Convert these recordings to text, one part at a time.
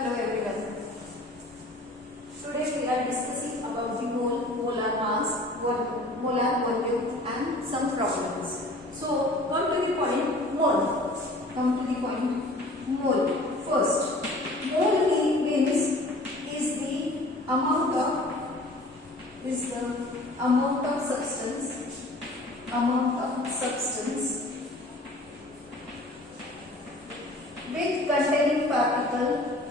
Hello everyone. Today we are discussing about the mole, molar mass, molar volume and some problems. So come to the point mole. Mole. First, mole means is the amount of substance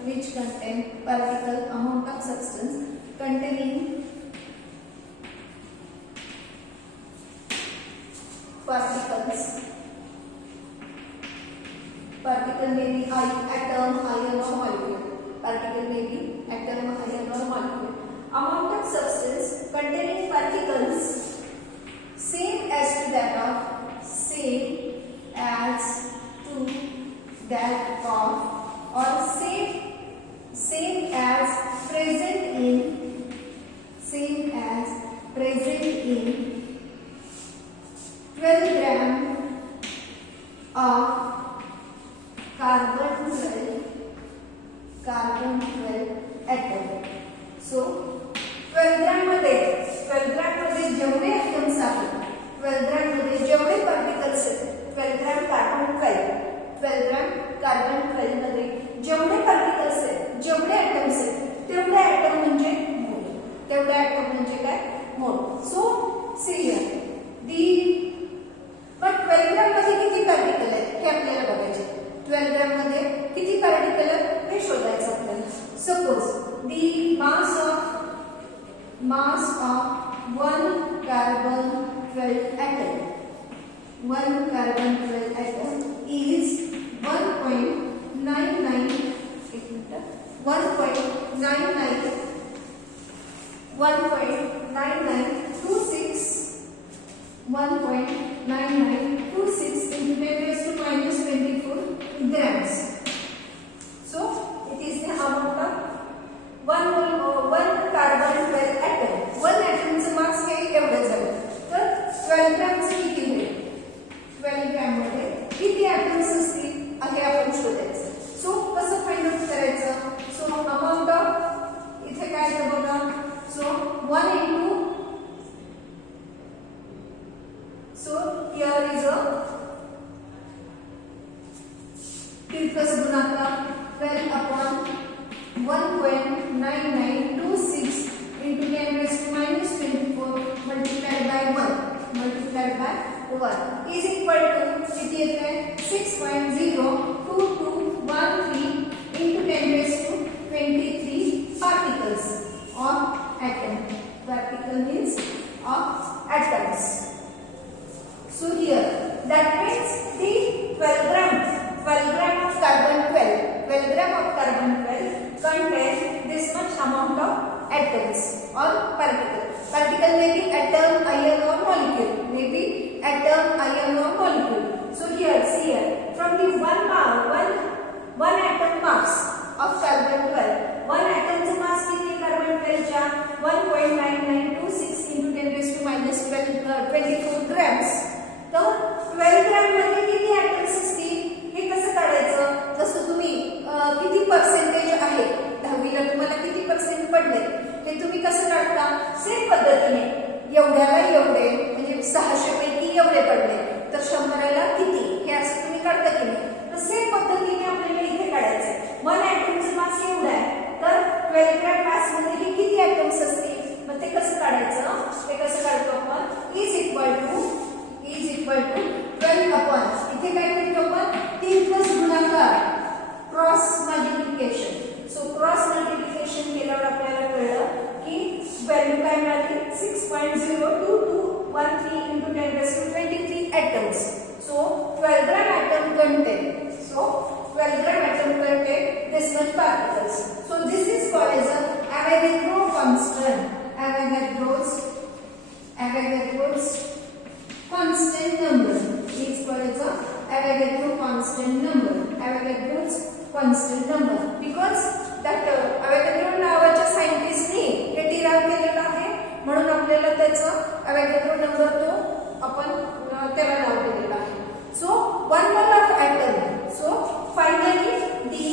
which contain particle amount of substance containing particle may be atom, ion or molecule. Particle may be atom, ion or molecule. Amount of substance containing particles same as to that of or same as present in 12 gram of carbon 12 atom. So 12 gram मध्ये जेवढे atoms आहेत, 12 gram मध्ये जेवढे particles आहेत, 12 gram carbon 12 मध्ये जेवढे particles आहेत, जेवढे atoms आहेत, तेवढे atom म्हणजे मोल. तेवढे atom म्हणजे काय? मोल. So see here but 12 gram मध्ये किती particle आहेत हे आपल्याला बघायचे. 12 ग्रॅम मध्ये किती particle आहेत हे शोधायचं आपल्याला. Suppose the mass of one carbon 12 atom is 1.9926 into 10 raised to minus 24 grams. So it is the amount of one carbon 12 atom. One atomचं mass हे एवढं झालं. तर 12 ग्रॅमचं किती होईल? 12 ग्रॅम मध्ये किती atoms असतील हे आपण शोधायचं. सो कसं फाइंड आउट करायचं? सो अमाउंट ऑफ इथे काय आहे बघा. सो 1 into so here is a तिरकस गुणाकार 12 upon 1.9926 into 10 raised to minus 24 multiplied by 1 is equal to किती येते 6.02213 into 10 raised to 23 particles of atom. Particle means of atoms. So here that means the 12 gram of carbon 12 contain this much amount of atoms or particle. Particle may be atom, ion or molecule. So here see here from the one atom mass of carbon 12. One atom's mass किती carbon 12 च्या 1.9926 into 10 raised to minus 24 grams. तर 12 gram मध्ये किती atoms असतील हे कसं काढायचं? जसं तुम्ही किती पर्सेंटेज आहे 10वी ला तुम्हाला किती पर्सेंट पडले हे तुम्ही कसं काढता? सेम पद्धतीने एवढ्याला एवढे म्हणजे 600 पैकी एवढे पडले तर 100 ला किती हे असं तुम्ही काढता की नाही? तर सेम पद्धतीने आपल्याला इथे काढायचं. वन ॲटमचं मास एवढं आहे तर 12 ग्रॅम मास मध्ये किती ॲटम्स असतील? मग ते कसं काढायचं? ते कसं काढतो आपण? इज इक्वल टू 12 upon इथे काय करतो आपण? तिरकस गुणाकार cross multiplication. So cross multiplication केल्यावर आपल्याला कळलं की व्हॅल्यू काय मिळाली 6.02213 into 10 raised to 23 atoms. So 12 gram atom contain this much particles. So this is called as a Avogadro constant. Avogadro's constant number is called as a Avogadro constant number because that Avogadro नावाच्या सायंटिस्टने हे derive केलेलं आहे म्हणून आपल्याला त्याचा Avogadro number तो आपण त्याला नाव दिलेलं आहे. So one mole of atom. So finally the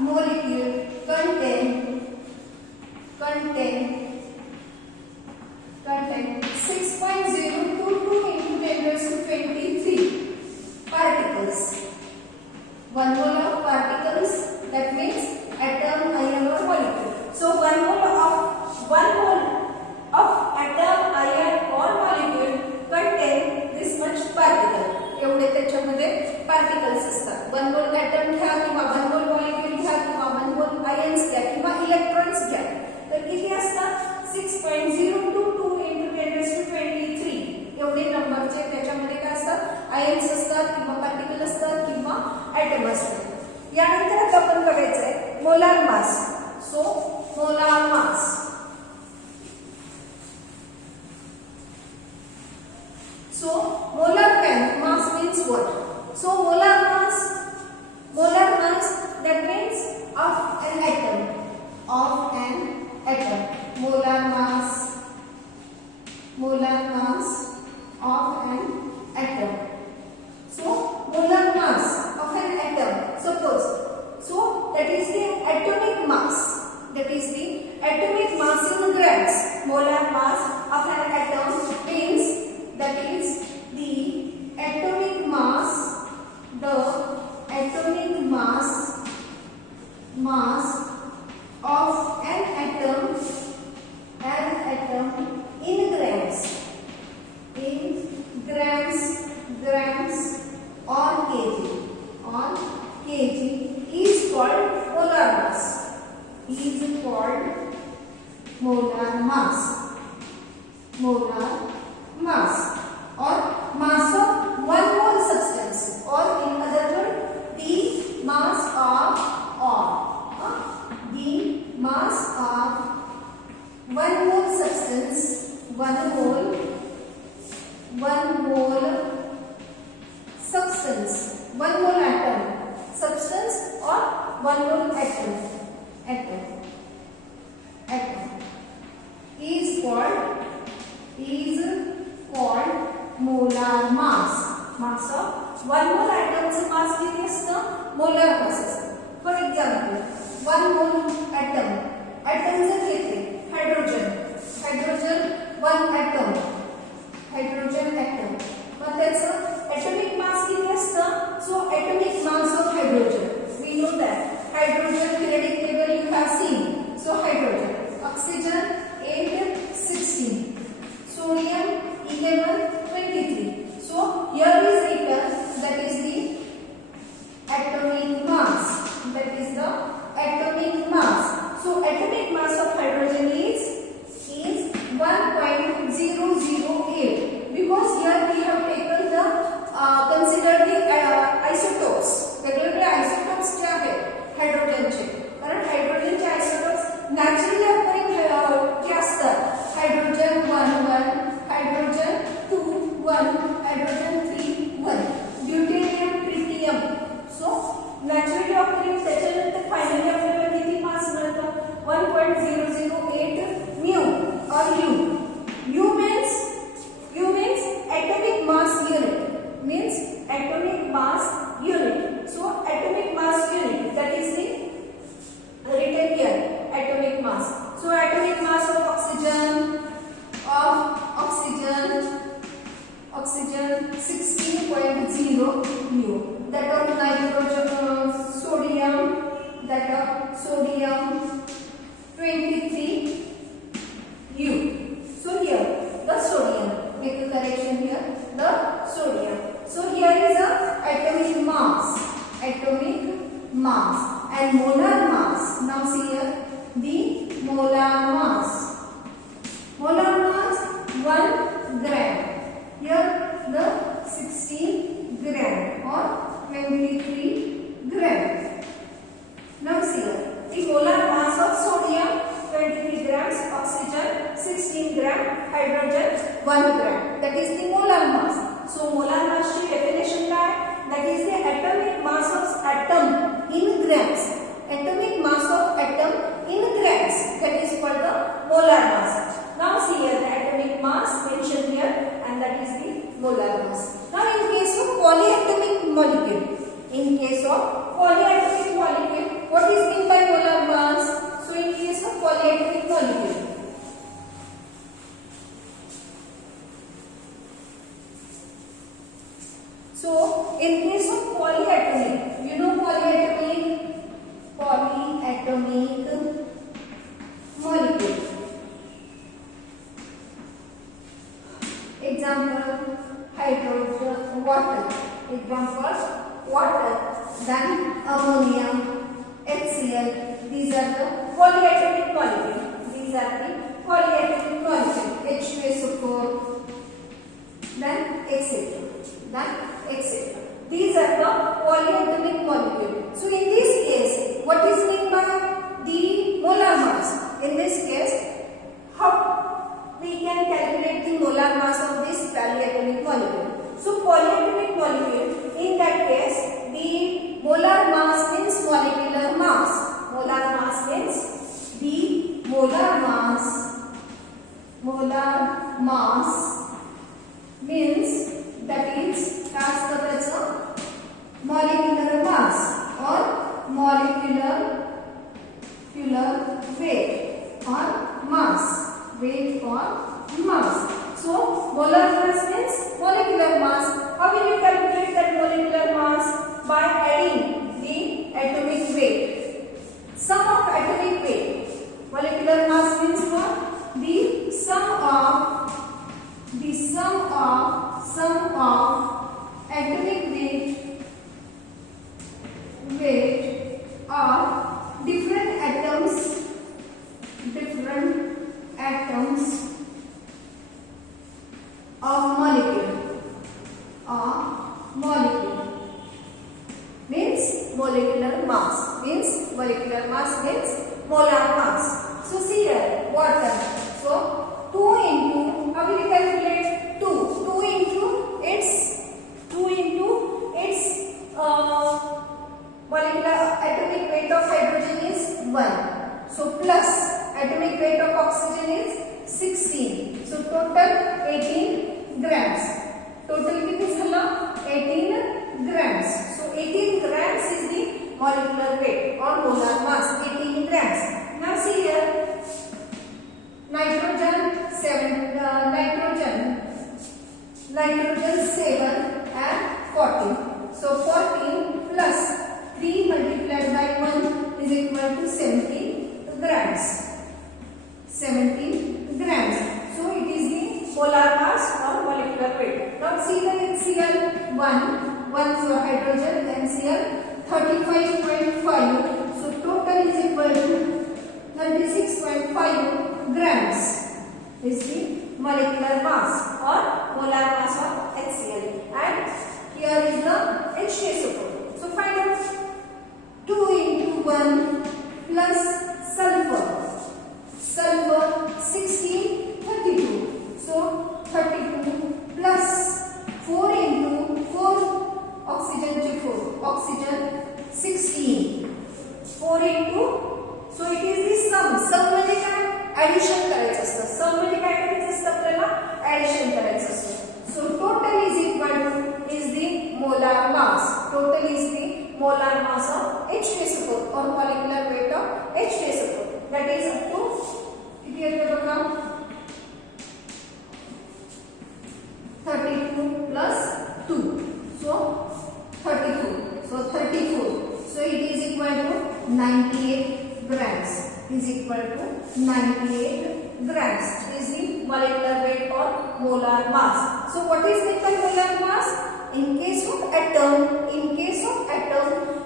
molecule contain 6.022 into 10 raised to 23 particles. 1 mole of particles, that means atom, ion or molecule. So 1 mole of atom, ion or molecule contain this much particle. एवढे त्याच्यामध्ये particles असतात. 1 मोल atom घ्या किंवा 1 मोल molecule घ्या किंवा 1 मोल ions घ्या किंवा electrons घ्या, तर किती असतात? 6.022 into 10 raised to 23 एवढे नंबरचे त्याच्यामध्ये काय असतात? आयन्स असतात किंवा पार्टिकल असतात किंवा ॲटम असतात. यानंतर आता आपण बघायचं आहे molar mass. So molar mass, so molar mass means what? So molar mass that means of an atom, molar mass of an atom. So molar mass of an atom, suppose, so that is the atomic mass in grams. Molar mass of an atom means that is the atomic mass of an atom in grams or kg is called molar mass. Molar mass or mass of 1 mole substance, or in other word the mass of 1 mole substance, 1 mole atom substance or 1 mole atom is called molar mass. Mass of 1 mole atomचं mass किती असतं? Molar mass असतं. For example 1 mole atom जर घेतले hydrogen 1 atom, मग त्याचं atomic mass किती असतं? So atomic mass of hydrogen, we know that hydrogen periodic table you have seen. So hydrogen, oxygen 8, 16, sodium 11, 23. So here is written that is the atomic mass. So atomic mass of hydrogen is 1.008, because here we have taken the consider the isotopes. वेगवेगळे isotopes जे आहेत हायड्रोजनचे, कारण हायड्रोजनचे isotopes naturally occurring जे असतात, hydrogen 1 1, hydrogen 2 1, hydrogen 3 1, deuterium, tritium. So naturally occurring, त्याच्यानंतर finally आपल्याला किती मास मिळतं? 1.008 mu or u. U means atomic mass unit. So atomic mass unit, that is the written here, atomic mass. So atomic mass of oxygen 16.0 mu. That of nitrogen, sodium 23 u. So here the sodium, make a correction here, the sodium. So here is a atomic mass and molar mass. Now see here the molar mass 1 gram. Here the 16 gram or 23 gram. Now see here the molar mass of sodium 23 grams, oxygen 16 gram, hydrogen 1 gram. That is the molar mass. So molar mass ची definition काय? That is the atomic mass of atom in grams. Atomic mass of atom in grams. That is called the molar mass. Now see here the atomic mass mentioned here, and that is the molar mass. Now in case of polyatomic molecule, polyatomic molecule. These are the polyatomic molecule. H2SO4, then etc. Then etc. These are the polyatomic molecule. So in this case, what is meant by the molar mass? In this case, how we can calculate the molar mass of this polyatomic molecule? So polyatomic molecule, in that case, the molar mass means molecular mass. Molar mass means the molar mass means that is molecular mass or molecular weight or mass. So molar mass means molecular mass. How will you calculate that molecular mass? By adding the atomic weight. Sum of atomic weight. Molecular mass means what? The sum of atomic weight of different atoms of molecule means molecular mass means molar mass. So see here, water. So 2 into, how will you calculate 2? 2 into its molecular atomic weight of hydrogen is 1. So plus atomic weight of oxygen is 16. So total 18 grams. Total किती झालं? 18 grams. So 18 grams is the molecular weight or molar mass. 18 grams. Now see here, nitrogen 7 and 14. So 14 plus 3 multiplied by 1 is equal to 17 grams. 17 grams. So it is the molar mass or molecular weight. Now see the HCl 1 hydrogen, NCl 35.5. So total is equal to 36.5 grams is the molecular mass or molar mass of HCl. And here is the H2SO4. So find out 2 into 1 plus sulfur. Sulfur 16, 32. So 32 plus 4 into 4 oxygen 4. Oxygen 16. 4 into, so it is the sum. Sum म्हणजे काय? Addition करायचं असतं. Sum म्हणजे काय करायचं असतं आपल्याला? Addition करायचं असतं. So total is equal to is the molar mass. Total is the molar mass of H2SO4 or molecular weight of H2SO4. That is up to किती येते बघा? 32 plus 2. So 34. So 34. So it is equal to 98 grams. Is equal to 98 grams. Is the molecular weight or molar mass. So what is the molar mass? In case of atom,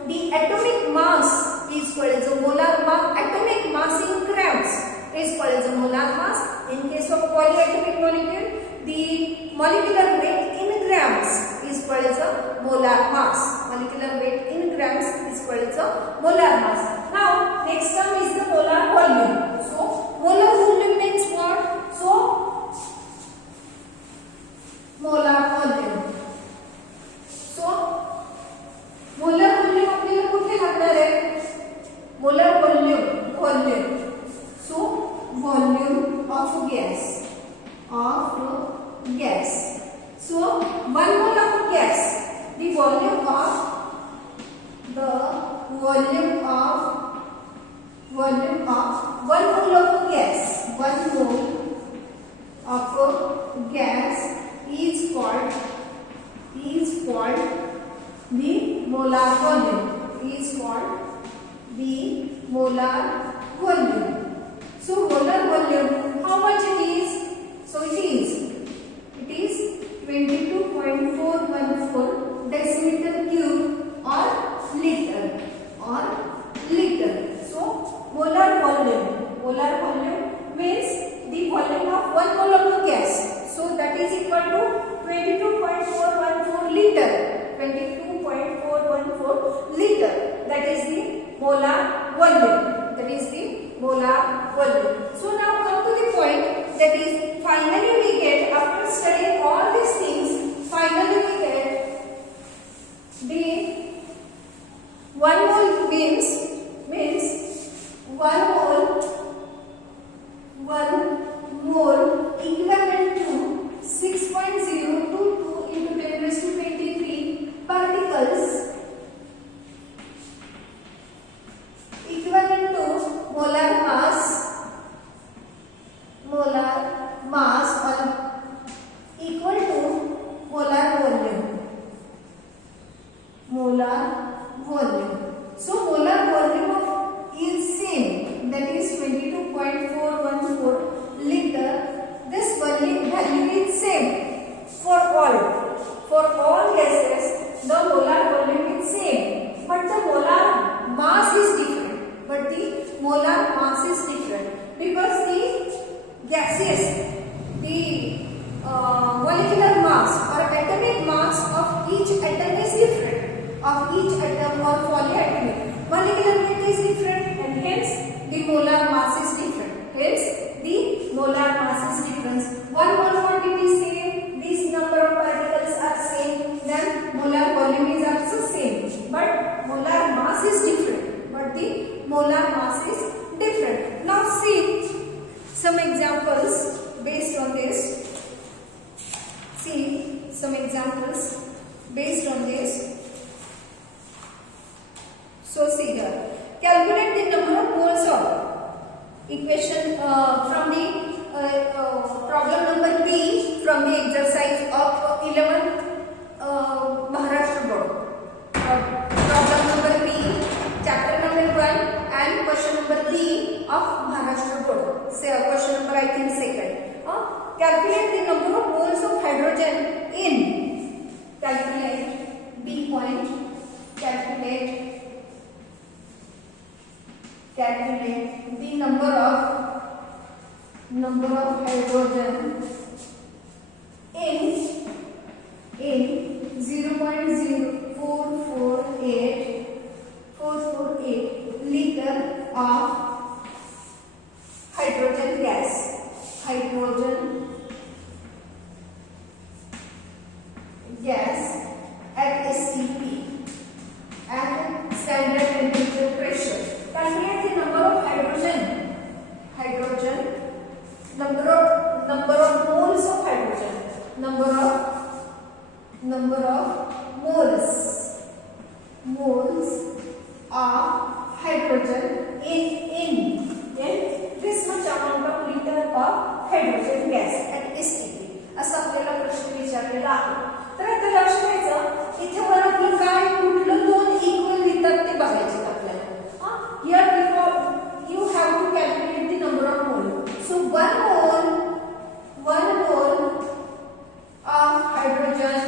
the atomic mass is called as a molar mass. Atomic mass in grams is called as a molar mass. In case of polyatomic molecule, the molecular weight in grams is called as a molar mass. Molecular weight in grams is called as a molar mass. Now, next term is the molar volume. So, molar volume means what? So, molar volume. So, molar volume आपल्याला कुठे लागणार आहे? Molar volume. So, volume of gas. So 1 mole of gas, the volume of 1 mole of gas, 1 mole of gas is called the molar volume. So molar volume, how much it is? So it is 22.414 decimeter cube or liter. So molar volume molar volume means the volume of 1 mole of the gas. So that is equal to 22.414 liter. 22.414 liter. That is the molar volume. That is the molar volume. So now come to the point, that is finally we get, after studying all these things, finally we get the 1 mole means 1 mole equivalent to 6.022 into 10 raised to 23 particles equivalent to molar mass or equal to molar volume. So molar volume of is same, that is 22.414 liter. This value is same for all gases. The molar volume is same, but the molar mass is different. Because the gases, the molecular mass or atomic mass of each atom is different. Of each atom or polyatomic, molecular weight is different, and hence the molar mass is different. One mole quantity is same, this number of particles are same, then molar volume is also same, but molar mass is different. Now see some examples based on this. So see here, calculate the number of moles of equation from the problem number B from the exercise of 11th Maharashtra board. Problem number B, chapter number 1 and question number B of Maharashtra board. Say question number I think second. Calculate the number of moles of hydrogen in. Calculate B point. Calculate the number of hydrogen in 0.0448 liter of hydrogen gas. At STP, at standard temperature pressure. Calculate the number of hydrogen, number of moles of hydrogen, number of moles of hydrogen in this much amount of liter of hydrogen gas at STP. असा आपल्याला प्रश्न विचारलेला आहे. तर आता लक्ष द्यायचं, इथे वर आपलं काय कुठलं दोन इक्वल लिहितात ते बघायचे आपल्याला. Here you have to calculate the number of mole. So 1 mole of hydrogen.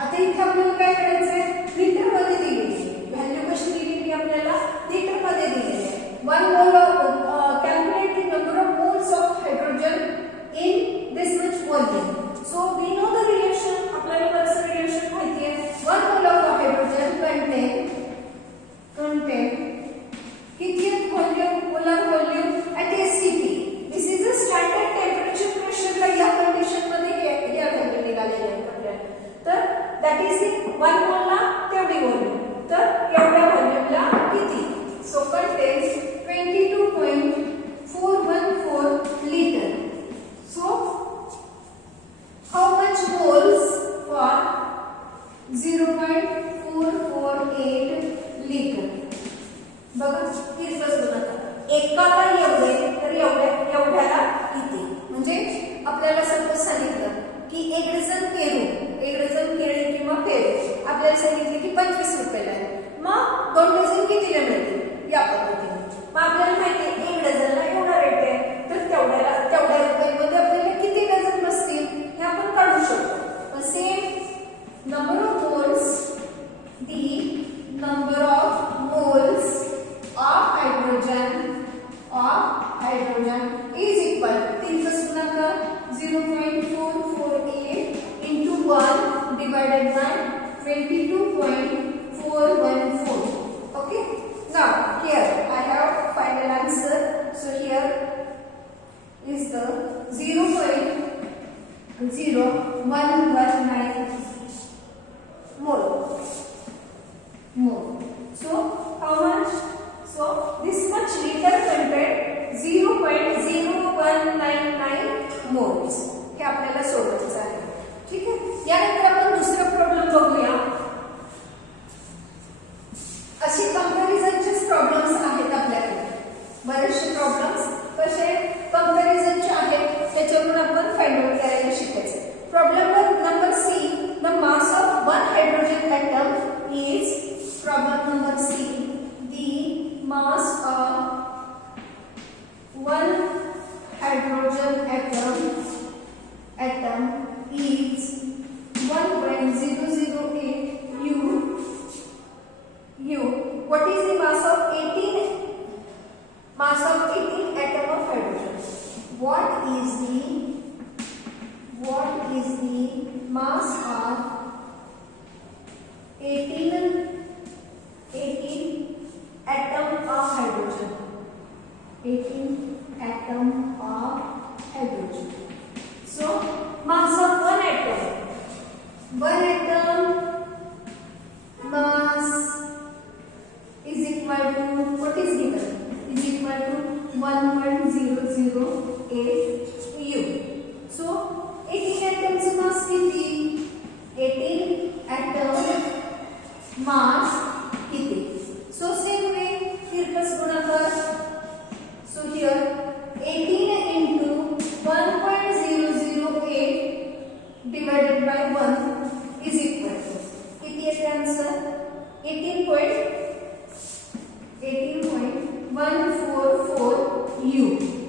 आता इथे आपल्याला काय करायचंय, लिटर मध्ये दिलेली व्हॅल्यू कशी दिलेली आपल्याला, लिटर मध्ये दिलेली आहे. 1 mole of calculate the number of moles of hydrogen in this much volume. So we know the relation. आपल्याला कसं रिलेशन माहिती आहे. 1 mole of hydrogen contain किती volume, molar volume at STP. This is a standard temperature pressure ला या condition मध्ये या value निघालेल्या आहेत आपल्याला. तर that is the 1 mole ला तेवढी व्हॉल्यूम. तर एवढ्या व्हॉल्यूमला किती? So contains 22.414 liter. So how much moles for 0.448 liter? बघा तीच वस्तू नका एकाला एवढे तर एवढ्याला किती. म्हणजे आपल्याला सपोज सांगितलं की एक डझन केळी किंवा पेरू आपल्याला सांगितले की 25 रुपयाला आहे. मग 2 डझन कितीला मिळतील या पद्धतीने. मग आपल्याला माहिती आहे 1 डझनला एवढा रेट आहे, तर तेवढ्या रुपयामध्ये आपल्याला किती डझन बसतील हे आपण काढू शकतो. Same number of moles, the number of moles of hydrogen moles. हे आपल्याला सोडवायचं आहे. ठीक आहे. यानंतर आपण दुसरा प्रॉब्लेम बघूया. अशी कंपॅरिझनचे प्रॉब्लेम्स आहेत आपल्याकडे. बरेचसे प्रॉब्लेम्स कसे कंपॅरिझनचे आहेत त्याच्यावरून आपण फाइंड आउट करायला शिकायचं. Problem number C. The mass of one hydrogen atom is. Problem number C. The mass of one hydrogen atom is 1.008 U. What is the mass of 18 atom of hydrogen? What is the mass of 18 atom of hydrogen? 18 atom of hydrogen. So mass of one atom mass is equal to, what is given, is equal to 1.008 U. So 18 atoms mass किती? 18 atom mass किती? So same way तिरकस गुणाकार. So here 18 into 1.008 divided by 1 is equal to, किती येते answer? 18.144 U.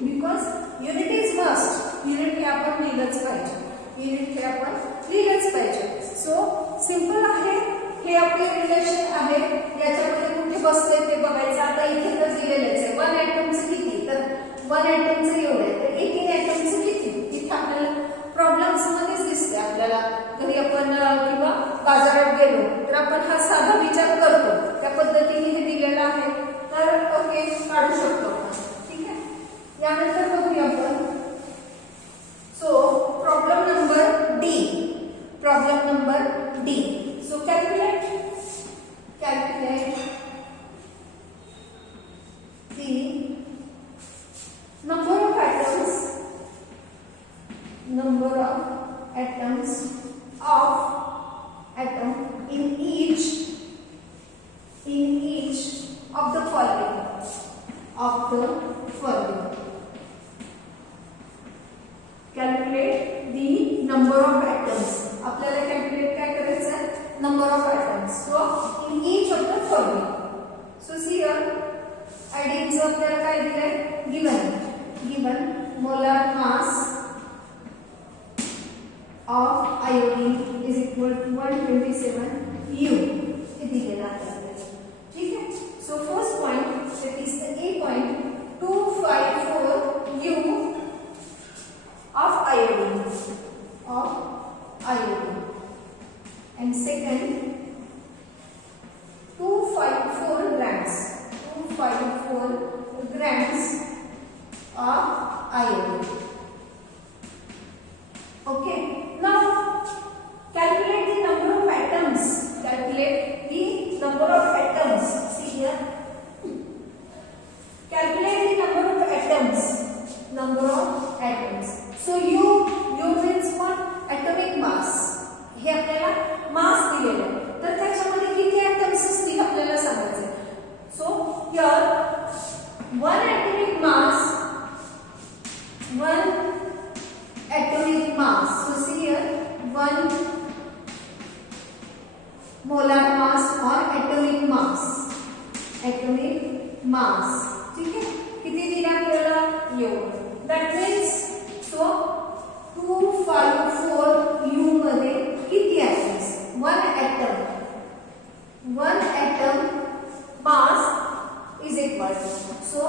Because unit is must. Unit हे आपण लिहिलंच पाहिजे. So simple आहे. हे आपले रिलेशन आहे. याच्यामध्ये कुठे बसले ते बघायचं. आता इथे तर दिलेलंच आहे. 1 ॲटमचं किती? तर 1 ॲटमचं एवढं आहे. तर 18 ॲटमचं किती? इथे आपल्याला प्रॉब्लेम्स मध्येच दिसते. आपल्याला कधी आपण किंवा बाजारात गेलो तर आपण हा साधा विचार करतो. त्या पद्धतीने हे दिलेलं आहे. तर ओके काढू शकतो आपण. ठीक आहे. यानंतर बघूया आपण. So problem number D. So calculate the number of atoms in each of the following. Calculate the number of atoms. आपल्याला कॅल्क्युलेट काय करायचं आहे? Number of atoms. So in each of the following. So see here आयडीचं आपल्याला काय दिलंय? given molar mass of iodine is equal to 127 U. हे दिलेलं आहे आपल्याला. ठीक आहे. So first point, that is the A point, 254 U of iodine. And second, 254 grams of iodine. Okay. Now calculate the number of atoms. See here. Calculate the number of atoms. So U means what? Atomic mass. हे आपल्याला मास दिलेलं आहे. तर त्याच्यामध्ये किती atoms असतील आपल्याला सांगायचे. So here 1 atomic mass. So see here 1 molar mass or atomic mass. ठीक आहे. किती दिला आपल्याला? एवढं. That means so 254 U मध्ये किती atoms? 1 atom mass is equal to. So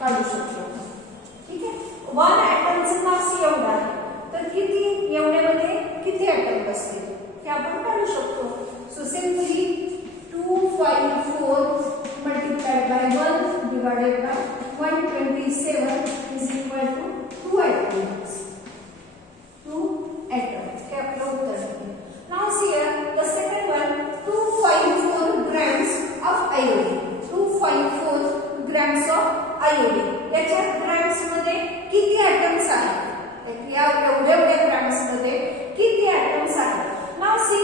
काढू शकतो. ठीक आहे. 1 ॲटमचं मास एवढं आहे. तर किती एवढ्यामध्ये किती ॲटम बसतील हे आपण काढू शकतो. सो simply 254 multiplied by 1 divided by 127 is equal to 2 atoms. हे आपलं उत्तर आहे. Now see here the second one, 254 grams of iodine. 254 grams of iodine. याच्यात ग्रॅम्स मध्ये किती ॲटम्स आहेत? या एवढ्या ग्रॅम्स मध्ये किती ऍटम्स आहेत. नाव see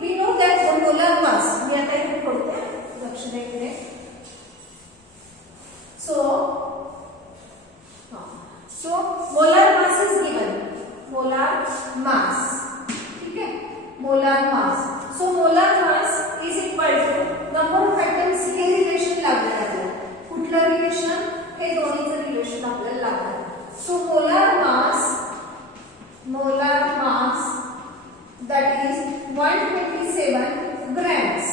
we know that the molar mass, मी आता इथे खोडते, लक्ष द्या इकडे. So molar mass is given, molar mass, ठीक है, molar mass. So molar mass is equal to number of atoms. हे रिलेशन लागणार आपल्याला. कुठलं रिलेशन? हे दोन्हीचं रिलेशन आपल्याला लागणार. So molar mass that is 127 grams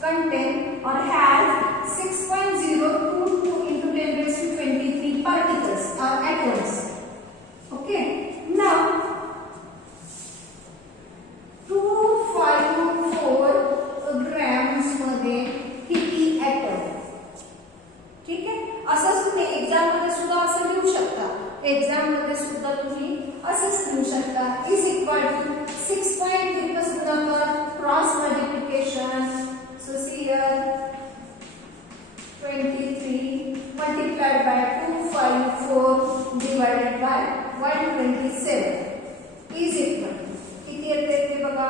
contain or has 6.022 into 10 raised to 23 particles or atoms. Okay, now 254 grams मध्ये किती ॲटम. ठीक आहे, असंच तुम्ही एक्झाम मध्ये सुद्धा असं लिहू शकता. एक्झाम मध्ये सुद्धा तुम्ही असंच लिहू शकता. Is equal to 6 point plus गुणाकार cross multiplication. So see here 23 multiplied by 254 divided by 127 is equal to किती येते ते बघा.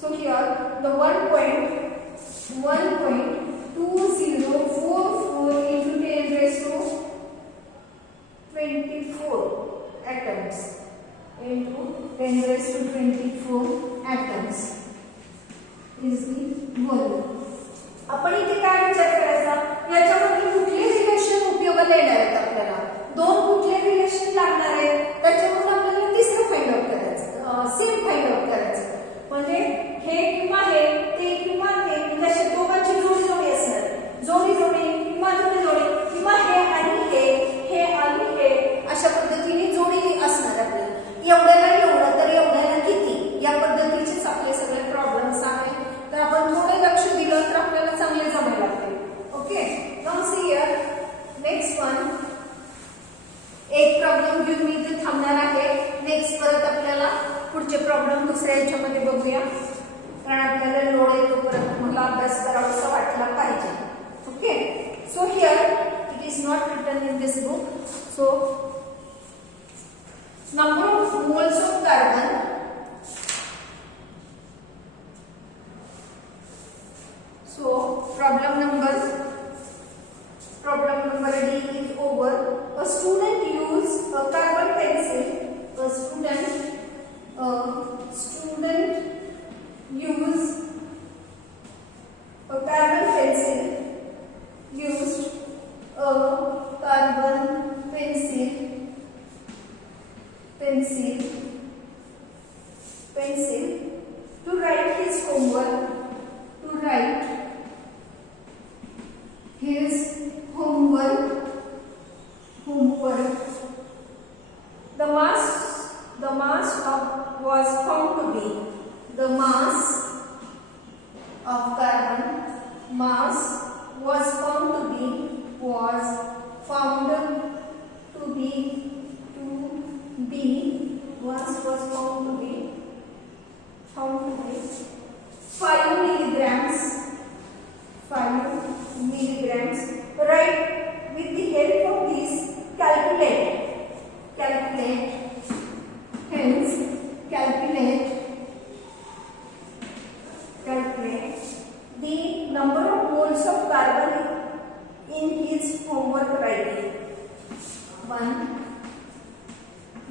So here the 1.2044 into 10 raised to 24 atoms into 10 raised to 24 atoms is the volume. आपण इथे काय विचार करायचा, याच्यामध्ये कुठले रिलेशन उपयोगाला येणार आहेत आपल्याला, दोन कुठले रिलेशन लागणार आहेत, त्याच्यावरून आपल्याला तिसरं फाइंड आउट करायचं, सेम फाइंड आउट करायचं. म्हणजे हे किंवा हे, ते किंवा ते, म्हणजे अशा दोघांची जोडी जोडी असणार, जोडी किंवा जोडी किंवा हे आणि हे आणि हे, अशा पद्धतीने जोडी असणार आपल्याला. एवढ्याला एवढं तर एवढ्याला किती, या पद्धतीचेच आपले सगळे प्रॉब्लेम्स आहेत. तर आपण थोडे लक्ष दिलं तर आपल्याला चांगले जमायला लागते. Okay, now see here next one. एक प्रॉब्लेम घेऊन मी इथे थांबणार आहे. नेक्स्ट परत आपल्याला पुढचे प्रॉब्लेम दुसऱ्या ह्याच्यामध्ये बघूया, कारण आपल्याला लोड येतो, परत मला अभ्यास करावासा वाटला पाहिजे. Okay, so here it is not written in this book. So number of moles of carbon. So problem number D is over. A student used a carbon pencil. A student used a carbon pencil. Used a carbon pencil to write his homework. The mass was found to be, the mass of carbon was found to be 5 milligrams. Right, with the help of this, calculate. Hence, calculate the number of moles of carbon in his homework writing. 1.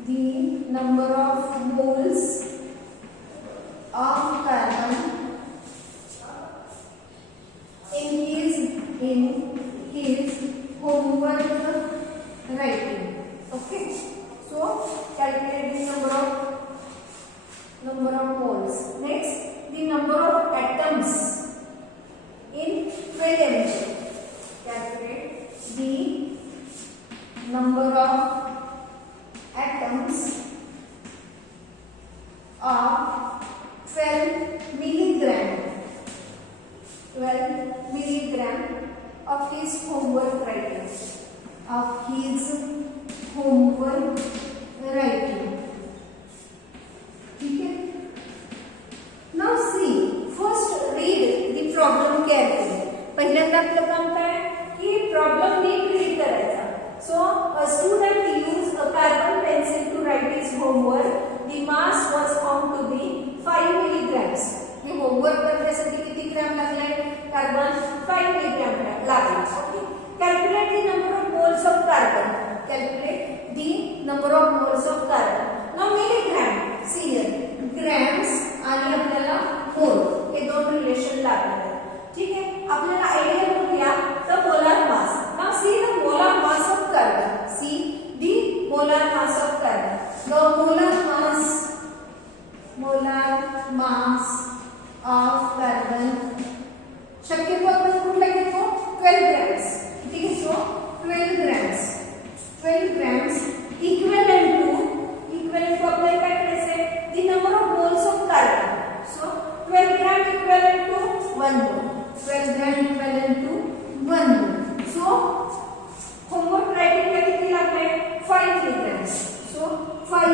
The number of moles of carbon in his homework writing. Okay, so calculate the number of moles. Next, the number of atoms in 12 mg. Calculate the number of atoms of 12 milligram of his homework writing. ठीक है. Now see, first read the problem carefully. पहिल्यांदा आपलं काम काय की problem NEET read करायचा. So a homework, the mass was found to be 5 milligrams. हे homework करण्यासाठी किती ग्रॅम लागले? कार्बन 5 मिलीग्रॅम लागला. Okay. Calculate the number of moles of carbon. Calculate the number of moles of carbon. Now milligram, see here, grams आणि आपल्याला मोल हे दोन relation लागणार आहे. ठीक आहे. आपल्याला आयडिया बघूया the molar mass. Now see the molar mass of carbon. See the molar mass of carbon. The molar mass of carbon शक्यतो आपण कुठला घेतो? 12 ग्रॅम्स. किती घेतो? 12 ग्रॅम्स. 12 ग्रॅम्स इक्विव्हॅलेंट टू आपल्याला काय करायचंय? The number of moles of carbon. So 12 gram equivalent to 1 mole. 12 gram equivalent to 1 mole. So homework रायटिंगला किती लागले? 5 मिलीग्रॅम्स. सो 5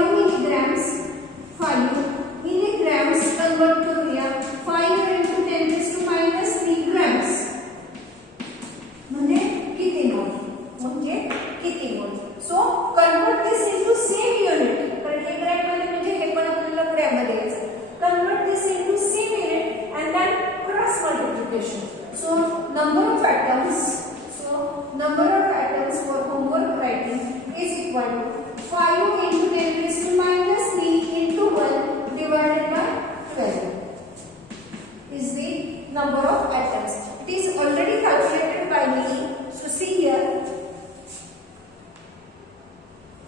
मिलीग्रॅम्स कन्वर्ट करूया 5 into 10 raised to minus 3 grams. म्हणजे किती mole? So convert this into same unit. कारण हे ग्रॅम मध्ये म्हणजे हे पण आपल्याला ग्रॅम मध्ये घ्यायचं. Convert this into same unit and then cross multiplication. So number of atoms for homework writing is equal to 5 into 10 raised to minus 3 into 1 divided by 12 is the number of atoms. It is already calculated by me. So see here,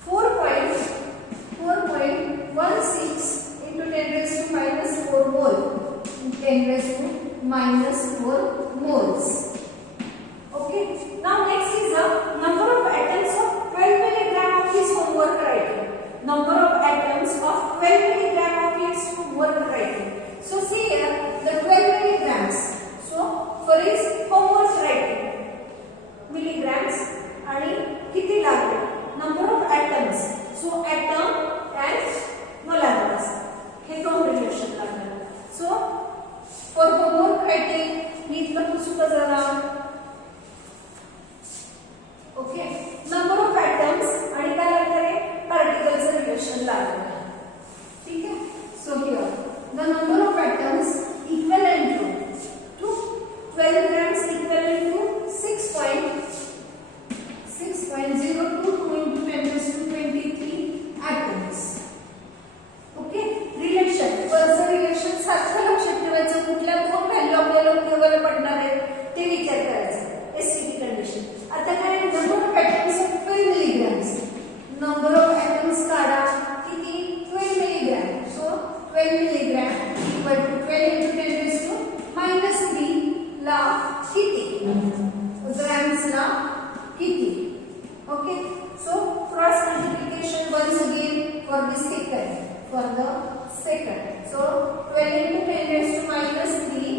4.16 into 10 raised to minus 4 mole. 10 raised to minus 4 moles. Okay. Now next is the number of atoms of 12 milligram of this homework writing. Number of atoms of 12 milligram of this homework writing. So see here the 12 milligrams. So for his homework writing milligrams आणि किती लागले? Number of atoms. So atom and molar mass हे दोन relation लागणार. So for homework writing मी इथलं पुसून जरा okay. Number of atoms आणि काय लागणार आहे? पार्टिकलचं रिलेशन लागणार. ठीक आहे. So here the number of atoms equivalent to 12 grams equivalent to 6.022 into 10 raised to 23 atoms. Okay. Relation वरचं रिलेशन सारखं लक्षात ठेवायचं. कुठल्या दोन व्हॅल्यू आपल्याला उपयोगाला पडणार आहेत ते विचार करायचा. STP condition. आता काय? Number of atoms of 12 milligrams. Number of atoms काढा. किती? 12 milligram. So 12 milligram equal to 12 into 10 raised to minus 3 ला किती? ग्रॅम्स ला किती? Okay. So cross multiplication once again for the second. So 12 into 10 raised to minus 3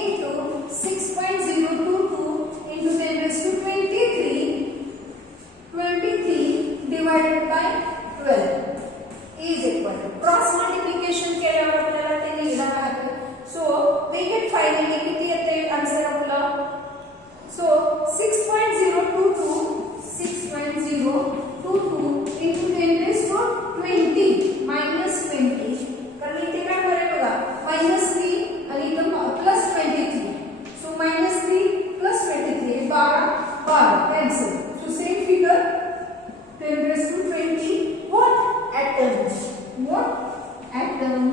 into 6.022 into 10 raised to 23 divided by 12 is equal to cross multiplication केल्यावर आपल्याला ते निघणार आहे. So we get finally किती येते answer आपला? So 6.022 into 10 raised to 20 minus 20. कारण इथे काय बरे बघा -3 आणि इथं +23. So -3 plus 23 12 cancel. So same figure 10 raised to 20 what? Atoms. What? Atom.